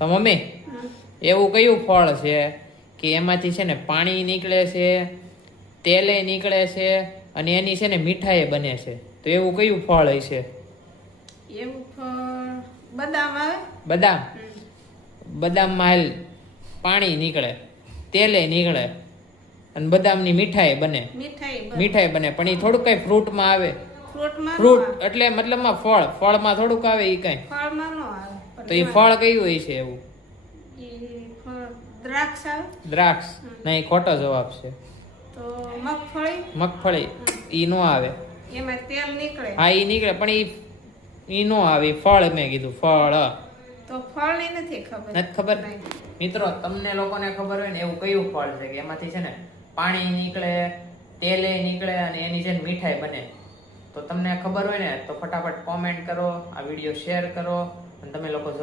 તો મમ્મી એવું કયું ફળ છે કે એમાંથી છે ને પાણી નીકળે છે, તેલે નીકળે છે અને એની છે ને મીઠાઈ બને છે? તો એવું કયું ફળ હશે? એવું ફળ બદામ આવે. બદામ. બદામમાં પાણી નીકળે, તેલે નીકળે અને બદામની મીઠાઈ બને. મીઠાઈ બને પણ એ થોડુંક કઈ ફ્રૂટમાં આવે. ફ્રૂટ એટલે મતલબમાં ફળમાં થોડુંક આવે એ કઈ. ફળમાં નો આવે. તો એ ફળ કયું હોય છે એવું? દ્રાક્ષ આવે. દ્રાક્ષ નહીં, ખોટો જવાબ છે. તો મગફળી. મગફળી ઈ નો આવે. એમાં તેલ નીકળે. હા ઈ નીકળે પણ ઈ નો આવે. ફળ મેં કીધું, ફળ. તો ફળ ની નથી ખબર. નથી ખબર. મિત્રો તમને લોકોને ખબર હોય ને એવું કયું ફળ છે કે એમાંથી છે ને પાણી નીકળે, તેલે નીકળે અને એની છે ને મીઠાઈ બને? તો તમને ખબર હોય ને તો ફટાફટ કોમેન્ટ કરો, આ વિડીયો શેર કરો અને તમે લોકો જો